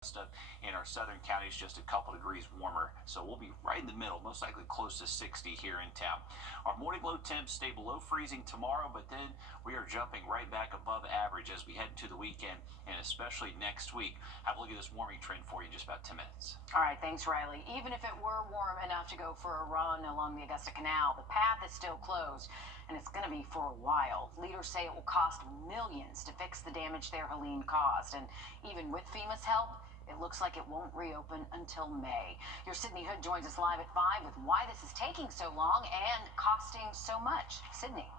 In our southern counties, just a couple degrees warmer, so we'll be right in the middle, most likely close to 60 here in town. Our morning low temps stay below freezing tomorrow, but then we are jumping right back above average as we head into the weekend, and especially next week. Have a look at this warming trend for you in just about 10 minutes. All right, thanks, Riley. Even if it were warm enough to go for a run along the Augusta Canal, the path is still closed, and it's going to be for a while. Leaders say it will cost millions to fix the damage there Helene caused, and even with FEMA's help, it looks like it won't reopen until May. Your Sydney Hood joins us live at 5 with why this is taking so long and costing so much. Sydney.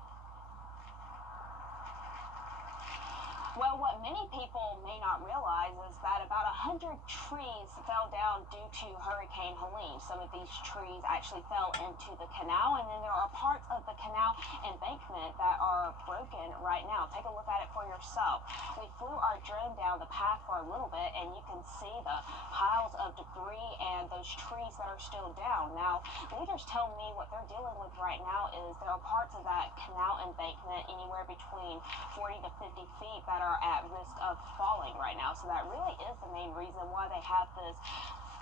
Well, what many people may not realize is that about 100 trees fell down due to Hurricane Helene. Some of these trees actually fell into the canal, and then there are parts of the canal embankment that are broken right now. Take a look at it for yourself. We flew our drone down the path for a little bit, and you can see the piles of debris and those trees that are still down. Now, leaders tell me what they're dealing with right now is there are parts of that canal embankment anywhere between 40 to 50 feet that are at risk of falling right now. So that really is the main reason why they have this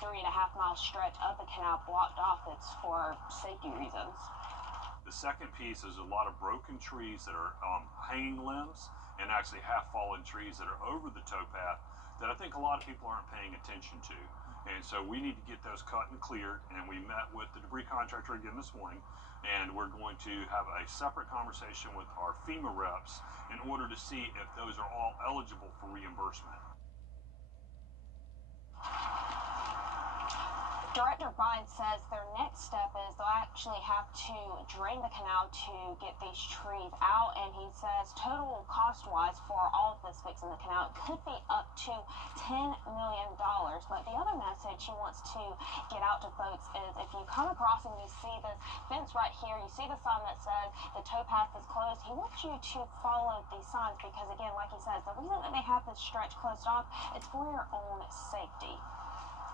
3.5-mile stretch of the canal blocked off. It's for safety reasons. The second piece is a lot of broken trees that are hanging limbs and actually half-fallen trees that are over the towpath that I think a lot of people aren't paying attention to. And so we need to get those cut and cleared, and we met with the debris contractor again this morning, and we're going to have a separate conversation with our FEMA reps in order to see if those are all eligible for reimbursement. Director Biden says their next step is they'll actually have to drain the canal to get these trees out, and he says total cost-wise for all of this fixing the canal could be up to $10 million. But the other message he wants to get out to folks is if you come across and you see this fence right here, you see the sign that says the towpath is closed, he wants you to follow these signs because, again, like he says, the reason that they have this stretch closed off is for your own safety.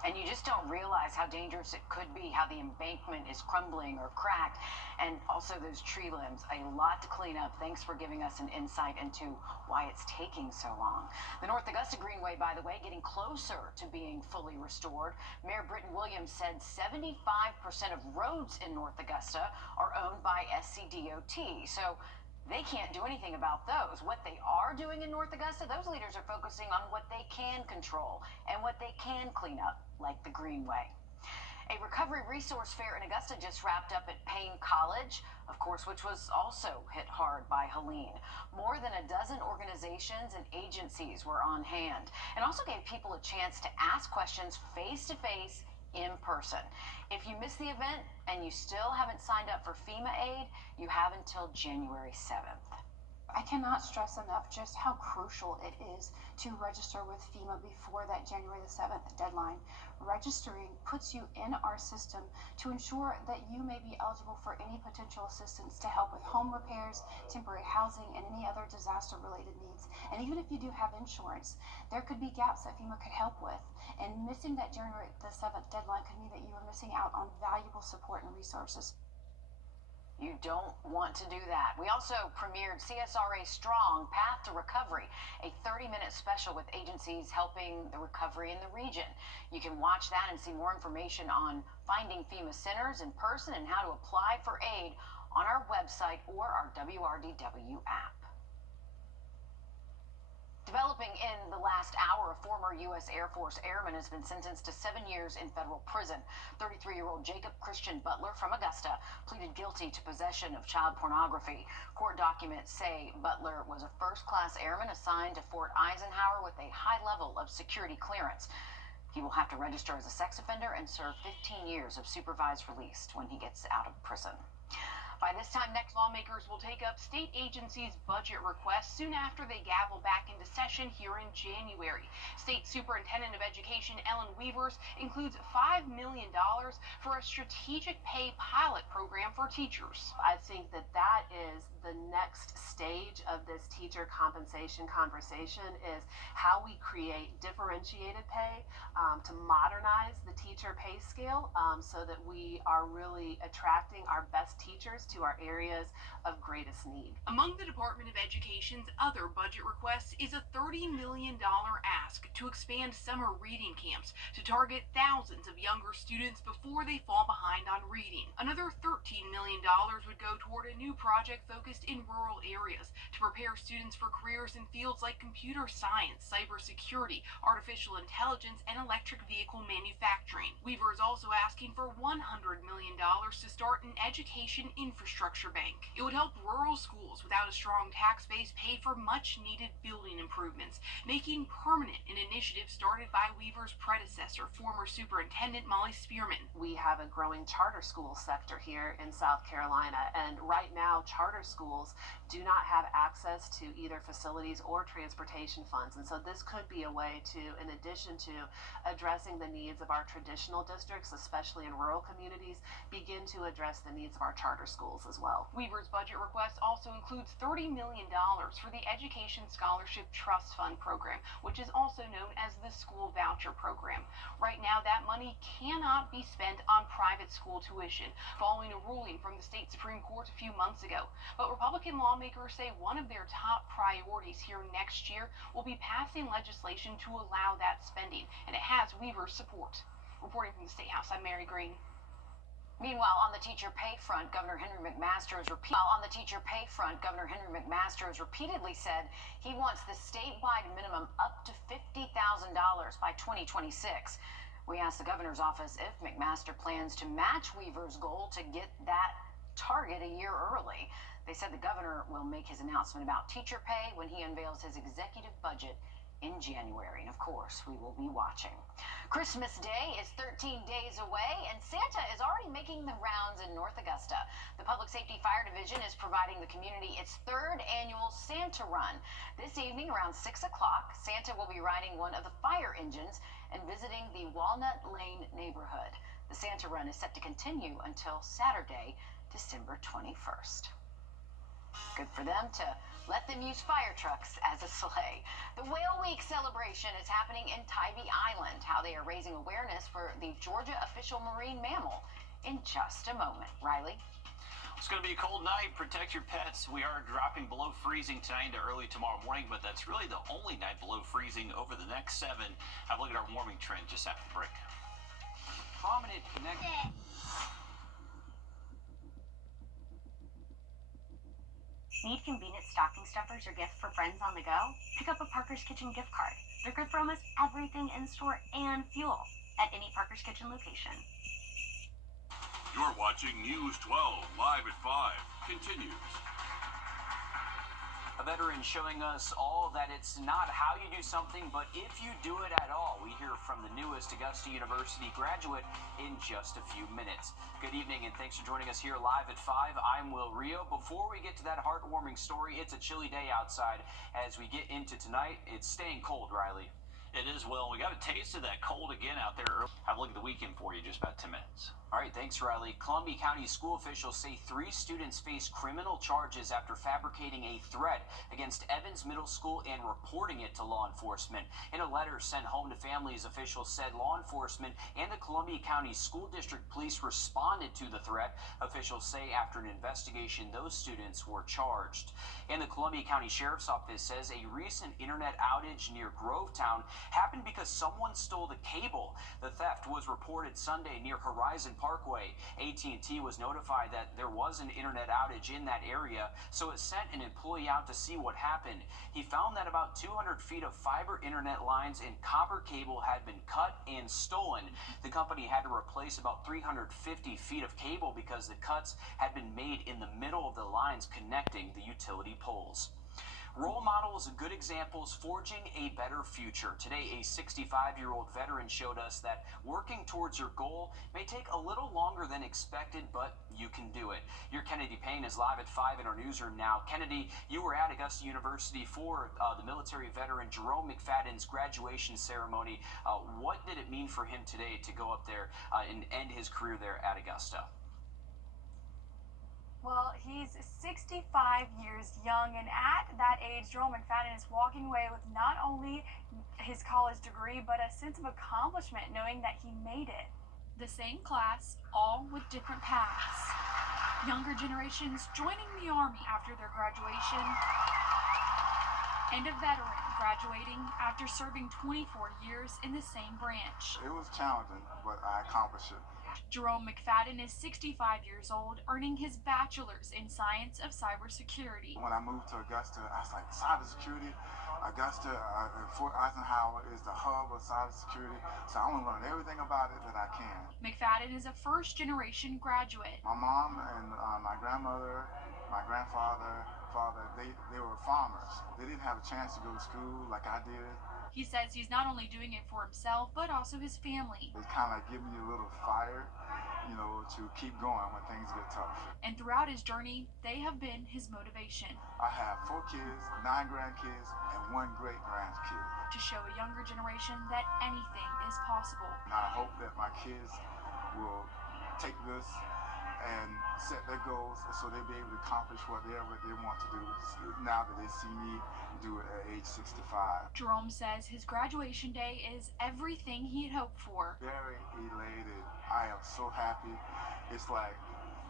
And you just don't realize how dangerous it could be, how the embankment is crumbling or cracked, and also those tree limbs. A lot to clean up. Thanks for giving us an insight into why it's taking so long. The North Augusta Greenway, by the way, getting closer to being fully restored. Mayor Britton Williams said 75% of roads in North Augusta are owned by SCDOT. So they can't do anything about those. What they are doing in North Augusta, those leaders are focusing on what they can control and what they can clean up, like the Greenway. A recovery resource fair in Augusta just wrapped up at Payne College, of course, which was also hit hard by Helene. More than a dozen organizations and agencies were on hand and also gave people a chance to ask questions face to face in person. If you missed the event and you still haven't signed up for FEMA aid, you have until January 7th. I cannot stress enough just how crucial it is to register with FEMA before that January the 7th deadline. Registering puts you in our system to ensure that you may be eligible for any potential assistance to help with home repairs, temporary housing, and any other disaster-related needs. And even if you do have insurance, there could be gaps that FEMA could help with. And missing that January the 7th deadline could mean that you are missing out on valuable support and resources. You don't want to do that. We also premiered CSRA Strong Path to Recovery, a 30-minute special with agencies helping the recovery in the region. You can watch that and see more information on finding FEMA centers in person and how to apply for aid on our website or our WRDW app. Developing in the last hour, a former U.S. Air Force airman has been sentenced to 7 years in federal prison. 33-year-old Jacob Christian Butler from Augusta pleaded guilty to possession of child pornography. Court documents say Butler was a first-class airman assigned to Fort Eisenhower with a high level of security clearance. He will have to register as a sex offender and serve 15 years of supervised release when he gets out of prison. By this time next, lawmakers will take up state agencies' budget requests soon after they gavel back into session here in January. State Superintendent of Education Ellen Weavers includes $5 million for a strategic pay pilot program for teachers. I think that is the next stage of this teacher compensation conversation is how we create differentiated pay to modernize the teacher pay scale so that we are really attracting our best teachers to our areas of greatest need. Among the Department of Education's other budget requests is a $30 million ask to expand summer reading camps to target thousands of younger students before they fall behind on reading. Another $13 million would go toward a new project focused in rural areas to prepare students for careers in fields like computer science, cybersecurity, artificial intelligence, and electric vehicle manufacturing. Weaver is also asking for $100 million to start an education infrastructure bank. It would help rural schools without a strong tax base pay for much needed building improvements, making permanent an initiative started by Weaver's predecessor, former Superintendent Molly Spearman. We have a growing charter school sector here in South Carolina, and right now charter schools do not have access to either facilities or transportation funds. And so this could be a way to, in addition to addressing the needs of our traditional districts, especially in rural communities, begin to address the needs of our charter schools as well. Weaver's budget request also includes $30 million for the Education Scholarship Trust Fund program, which is also known as the School Voucher Program. Right now, that money cannot be spent on private school tuition, following a ruling from the state Supreme Court a few months ago. But Republican lawmakers say one of their top priorities here next year will be passing legislation to allow that spending, and it has Weaver's support. Reporting from the State House, I'm Mary Green. Meanwhile, on the teacher pay front, Governor Henry McMaster has repeatedly said he wants the statewide minimum up to $50,000 by 2026. We asked the governor's office if McMaster plans to match Weaver's goal to get that target a year early. They said the governor will make his announcement about teacher pay when he unveils his executive budget in January, and of course we will be watching. Christmas Day is 13 days away, and Santa is already making the rounds in North Augusta. The Public Safety Fire Division is providing the community its third annual Santa Run. This evening around 6 o'clock, Santa will be riding one of the fire engines and visiting the Walnut Lane neighborhood. The Santa Run is set to continue until Saturday, December 21st. Good for them to let them use fire trucks as a sleigh. The Whale Week celebration is happening in Tybee Island. How they are raising awareness for the Georgia official marine mammal in just a moment. Riley? It's going to be a cold night. Protect your pets. We are dropping below freezing tonight to early tomorrow morning, but that's really the only night below freezing over the next 7. Have a look at our warming trend just after the break. Prominent connection. Need convenient stocking stuffers or gifts for friends on the go? Pick up a Parker's Kitchen gift card. They're good for almost everything in store and fuel at any Parker's Kitchen location. You're watching News 12 live at 5. Continues. A veteran showing us all that it's not how you do something, but if you do it at all. We hear from the newest Augusta University graduate in just a few minutes. Good evening, and thanks for joining us here live at 5. I'm Will Rio. Before we get to that heartwarming story, it's a chilly day outside. As we get into tonight, it's staying cold, Riley. It is, Will. We got a taste of that cold again out there early. Have a look at the weekend for you in just about 10 minutes. All right, thanks, Riley. Columbia County school officials say 3 students face criminal charges after fabricating a threat against Evans Middle School and reporting it to law enforcement. In a letter sent home to families, officials said law enforcement and the Columbia County School District Police responded to the threat. Officials say after an investigation, those students were charged. And the Columbia County Sheriff's Office says a recent internet outage near Grovetown happened because someone stole the cable. The theft was reported Sunday near Horizon Parkway. AT&T was notified that there was an internet outage in that area, so it sent an employee out to see what happened. He found that about 200 feet of fiber internet lines and copper cable had been cut and stolen. The company had to replace about 350 feet of cable because the cuts had been made in the middle of the lines connecting the utility poles. Role models, good examples, forging a better future. Today, a 65-year-old veteran showed us that working towards your goal may take a little longer than expected, but you can do it. Your Kennedy Payne is live at 5 in our newsroom now. Kennedy, you were at Augusta University for the military veteran Jerome McFadden's graduation ceremony. What did it mean for him today to go up there and end his career there at Augusta? Well, he's 65 years young, and at that age, Jerome McFadden is walking away with not only his college degree, but a sense of accomplishment knowing that he made it. The same class, all with different paths. Younger generations joining the Army after their graduation, and a veteran graduating after serving 24 years in the same branch. It was challenging, but I accomplished it. Jerome McFadden is 65 years old, earning his bachelor's in science of cybersecurity. When I moved to Augusta, I was like, cybersecurity? Augusta, Fort Eisenhower is the hub of cybersecurity, so I want to learn everything about it that I can. McFadden is a first-generation graduate. My mom and my grandmother, my grandfather, they were farmers. They didn't have a chance to go to school like I did. He says he's not only doing it for himself, but also his family. It kind of like giving you a little fire, to keep going when things get tough. And throughout his journey, they have been his motivation. I have 4 kids, 9 grandkids, and 1 great-grandkid. To show a younger generation that anything is possible. And I hope that my kids will take this and set their goals so they'll be able to accomplish whatever they want to do now that they see me do it at age 65. Jerome says his graduation day is everything he had hoped for. Very elated. I am so happy. It's like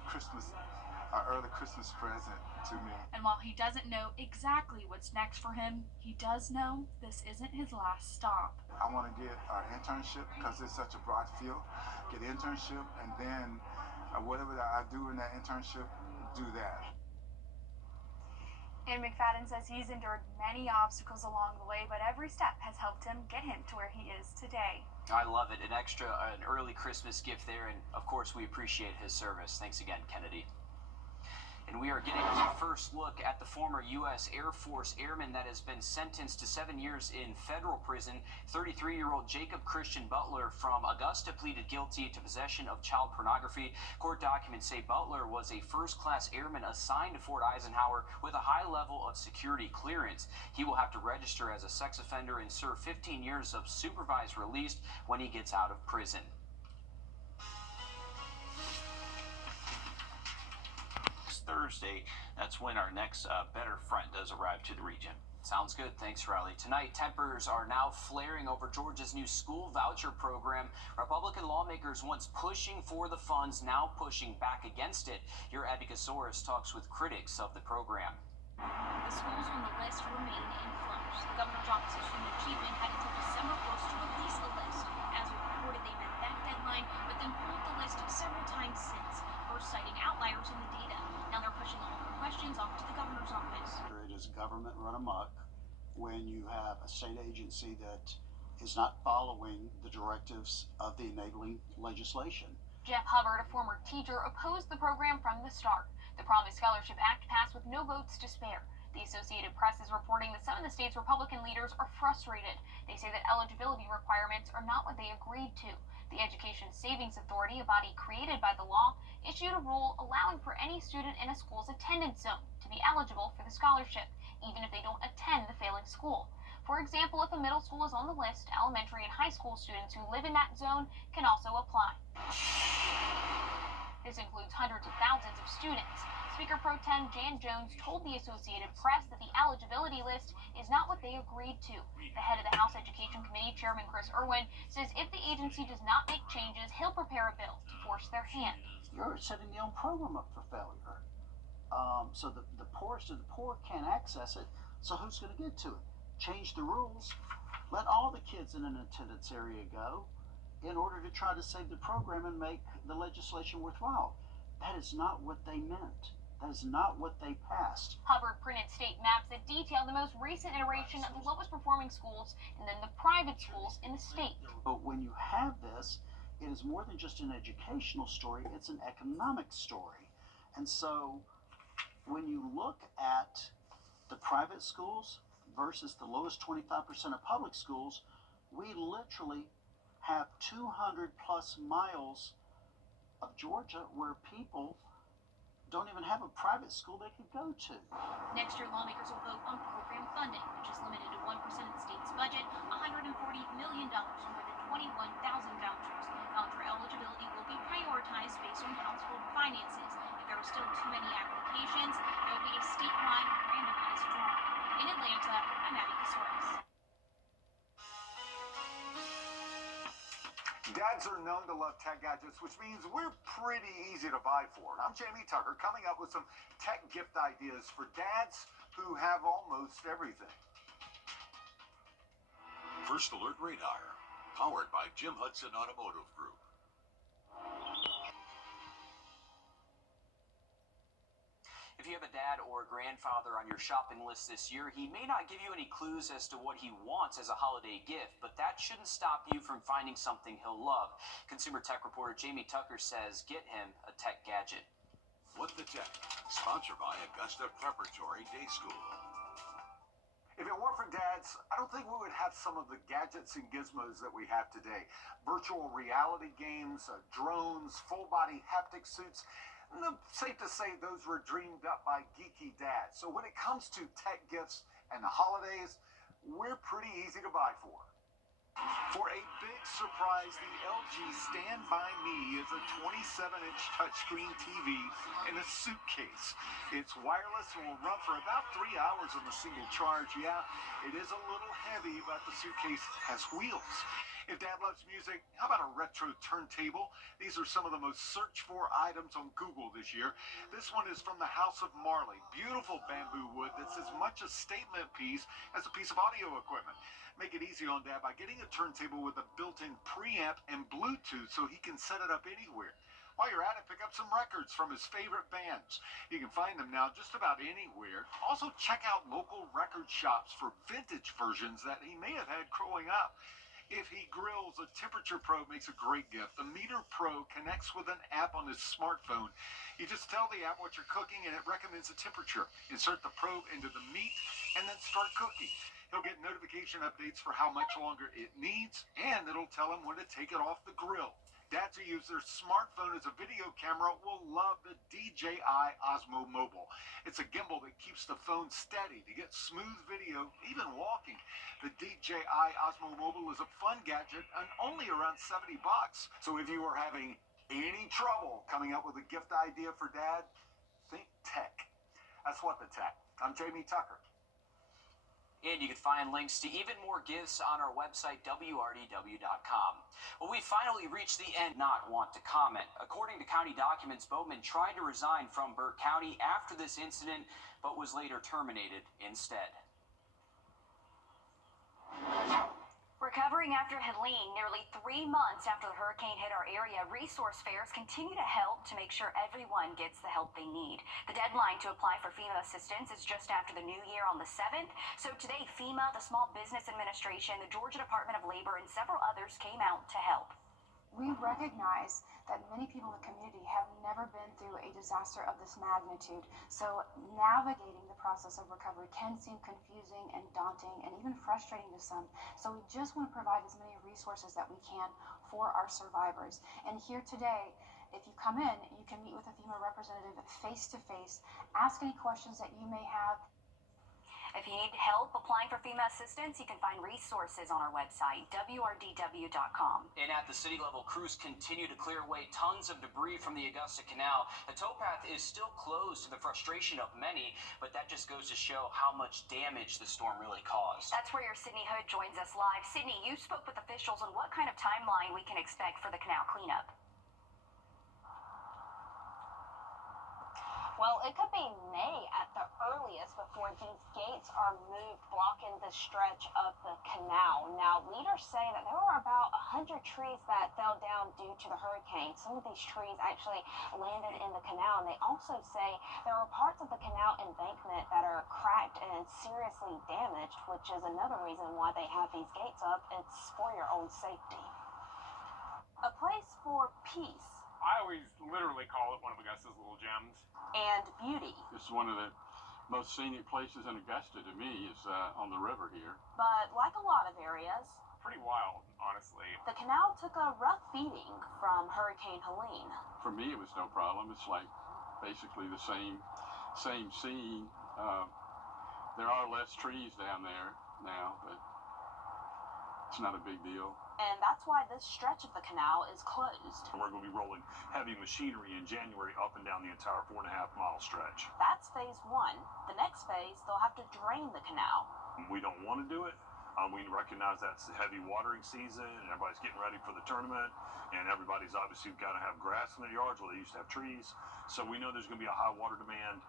Christmas, an early Christmas present to me. And while he doesn't know exactly what's next for him, he does know this isn't his last stop. I want to get an internship because it's such a broad field. Get an internship and then whatever that I do in that internship, do that. And McFadden says he's endured many obstacles along the way, but every step has helped him get him to where he is today. I love it. An early Christmas gift there, and of course we appreciate his service. Thanks again, Kennedy. And we are getting a first look at the former U.S. Air Force airman that has been sentenced to 7 years in federal prison. 33-year-old Jacob Christian Butler from Augusta pleaded guilty to possession of child pornography. Court documents say Butler was a first-class airman assigned to Fort Eisenhower with a high level of security clearance. He will have to register as a sex offender and serve 15 years of supervised release when he gets out of prison. Thursday, that's when our next better front does arrive to the region. Sounds good. Thanks, Riley. Tonight, tempers are now flaring over Georgia's new school voucher program. Republican lawmakers once pushing for the funds, now pushing back against it. Your Abby Casaurus talks with critics of the program. The schools on the list remain in flux. The governor's office of student achievement had until December 1st to release the list. As reported, they met that deadline, but then pulled the list several times since, first citing outliers in the data. Now they're pushing all the questions off to the governor's office. It is government run amok when you have a state agency that is not following the directives of the enabling legislation. Jeff Hubbard, a former teacher, opposed the program from the start. The Promise Scholarship Act passed with no votes to spare. The Associated Press is reporting that some of the state's Republican leaders are frustrated. They say that eligibility requirements are not what they agreed to. The Education Savings Authority, a body created by the law, issued a rule allowing for any student in a school's attendance zone to be eligible for the scholarship, even if they don't attend the failing school. For example, if a middle school is on the list, elementary and high school students who live in that zone can also apply. This includes hundreds of thousands of students. Speaker Pro Tem Jan Jones told the Associated Press that the eligibility list is not what they agreed to. The head of the House Education Committee, Chairman Chris Irwin, says if the agency does not make changes, he'll prepare a bill to force their hand. You're setting the own program up for failure. So the poorest of the poor can't access it, so who's going to get to it? Change the rules. Let all the kids in an attendance area go in order to try to save the program and make the legislation worthwhile. That is not what they meant. That is not what they passed. Hubbard printed state maps that detail the most recent iteration of the lowest performing schools and then the private schools in the state. But when you have this, it is more than just an educational story, it's an economic story. And so when you look at the private schools versus the lowest 25% of public schools, we literally have 200 plus miles of Georgia where people don't even have a private school they could go to. Next year, lawmakers will vote on program funding, which is limited to 1% of the state's budget, $140 million for more than 21,000 vouchers. Voucher eligibility will be prioritized based on household finances. If there are still too many applications, there will be a statewide randomized drawing. In Atlanta, I'm Abby Kasouris. Dads are known to love tech gadgets, which means we're pretty easy to buy for. I'm Jamie Tucker, coming up with some tech gift ideas for dads who have almost everything. First Alert Radar, powered by Jim Hudson Automotive Group. If you have a dad or a grandfather on your shopping list this year, he may not give you any clues as to what he wants as a holiday gift, but that shouldn't stop you from finding something he'll love. Consumer tech reporter Jamie Tucker says get him a tech gadget. What the Tech, sponsored by Augusta Preparatory Day School. If it weren't for dads, I don't think we would have some of the gadgets and gizmos that we have today. Virtual reality games, drones, full-body haptic suits. Safe to say those were dreamed up by geeky dads. So when it comes to tech gifts and the holidays, we're pretty easy to buy for. For a big surprise, the LG Stand By Me is a 27-inch touchscreen TV in a suitcase. It's wireless and will run for about 3 hours on a single charge. Yeah, it is a little heavy, but the suitcase has wheels. If Dad loves music, how about a retro turntable? These are some of the most searched for items on Google this year. This one is from the House of Marley. Beautiful bamboo wood that's as much a statement piece as a piece of audio equipment. Make it easy on Dad by getting a turntable with a built-in preamp and Bluetooth so he can set it up anywhere. While you're at it, pick up some records from his favorite bands. You can find them now just about anywhere. Also, check out local record shops for vintage versions that he may have had growing up. If he grills, a temperature probe makes a great gift. The Meter Pro connects with an app on his smartphone. You just tell the app what you're cooking and it recommends a temperature. Insert the probe into the meat and then start cooking. He'll get notification updates for how much longer it needs, and it'll tell him when to take it off the grill. Dads who use their smartphone as a video camera will love the DJI Osmo Mobile. It's a gimbal that keeps the phone steady to get smooth video, even walking. The DJI Osmo Mobile is a fun gadget and only around $70. So if you are having any trouble coming up with a gift idea for Dad, think tech. That's What the Tech. I'm Jamie Tucker. And you can find links to even more gifts on our website, wrdw.com. Well, we finally reached the end. Not want to comment. According to county documents, Bowman tried to resign from Burke County after this incident, but was later terminated instead. Recovering after Helene, nearly 3 months after the hurricane hit our area, resource fairs continue to help to make sure everyone gets the help they need. The deadline to apply for FEMA assistance is just after the new year on the 7th. So today, FEMA, the Small Business Administration, the Georgia Department of Labor, and several others came out to help. We recognize that many people in the community have never been through a disaster of this magnitude. So navigating the process of recovery can seem confusing and daunting and even frustrating to some. So we just want to provide as many resources that we can for our survivors. And here today, if you come in, you can meet with a FEMA representative face to face, ask any questions that you may have. If you need help applying for FEMA assistance, you can find resources on our website, wrdw.com. And at the city level, crews continue to clear away tons of debris from the Augusta Canal. The towpath is still closed to the frustration of many, but that just goes to show how much damage the storm really caused. That's where your Sydney Hood joins us live. Sydney, you spoke with officials on what kind of timeline we can expect for the canal cleanup. Well, it could be May at the earliest before these gates are moved, blocking the stretch of the canal. Now, leaders say that there were about 100 trees that fell down due to the hurricane. Some of these trees actually landed in the canal, and they also say there are parts of the canal embankment that are cracked and seriously damaged, which is another reason why they have these gates up. It's for your own safety. A place for peace. I always literally call it one of Augusta's little gems. And beauty. It's one of the most scenic places in Augusta to me is on the river here. But like a lot of areas, pretty wild, honestly. The canal took a rough beating from Hurricane Helene. For me, it was no problem. It's like basically the same scene. There are less trees down there now, but it's not a big deal. and that's why this stretch of the canal is closed. And we're going to be rolling heavy machinery in January up and down the entire 4.5-mile stretch. That's phase one. The next phase, they'll have to drain the canal. We don't want to do it. We recognize that's the heavy watering season, and everybody's getting ready for the tournament, and everybody's obviously got to have grass in their yards where they used to have trees. So we know there's going to be a high water demand,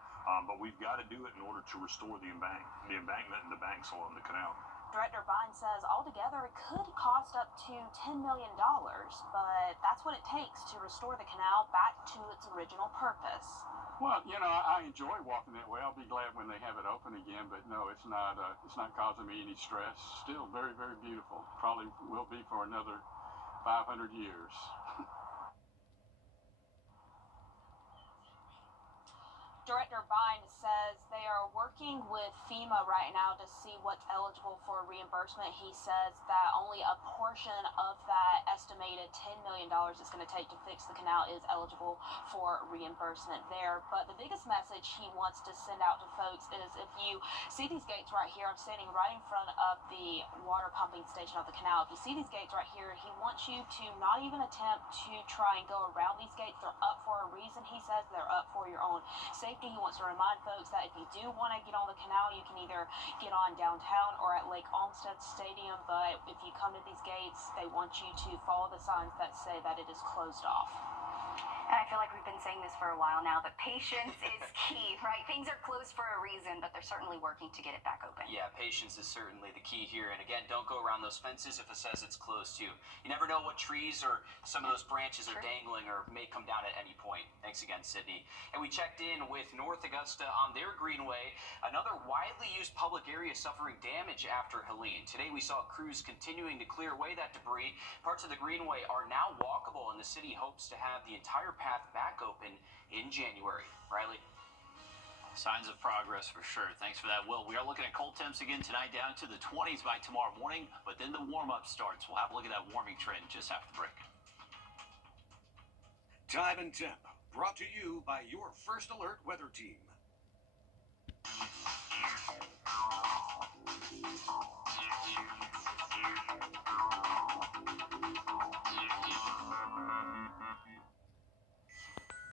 but we've got to do it in order to restore the embankment and the bank soil in the canal. Director Vine says altogether it could cost up to $10 million, but that's what it takes to restore the canal back to its original purpose. Well, you know, I enjoy walking that way. I'll be glad when they have it open again, but no, it's not causing me any stress. Still very, very beautiful. Probably will be for another 500 years. Director Vine says they are working with FEMA right now to see what's eligible for reimbursement. He says that only a portion of that estimated $10 million it's going to take to fix the canal is eligible for reimbursement there. But the biggest message he wants to send out to folks is if you see these gates right here, I'm standing right in front of the water pumping station of the canal. If you see these gates right here, he wants you to not even attempt to try and go around these gates. They're up for a reason. He says they're up for your own safety. He wants to remind folks that if you do want to get on the canal, you can either get on downtown or at Lake Olmsted Stadium, but if you come to these gates, they want you to follow the signs that say that it is closed off. And I feel like we've been saying this for a while now, but patience is key, right? Things are closed for a reason, but they're certainly working to get it back open. Yeah, patience is certainly the key here. And again, don't go around those fences if it says it's closed too. You never know what trees or some of those branches are dangling or may come down at any point. Thanks again, Sydney. And we checked in with North Augusta on their greenway, another widely used public area suffering damage after Helene. Today we saw crews continuing to clear away that debris. Parts of the greenway are now walkable, and the city hopes to have the entire path back open in January. Riley? Signs of progress for sure. Thanks for that, Will. We are looking at cold temps again tonight, down to the 20s by tomorrow morning, but then the warm-up starts. We'll have a look at that warming trend just after the break. Time and Temp, brought to you by your First Alert weather team.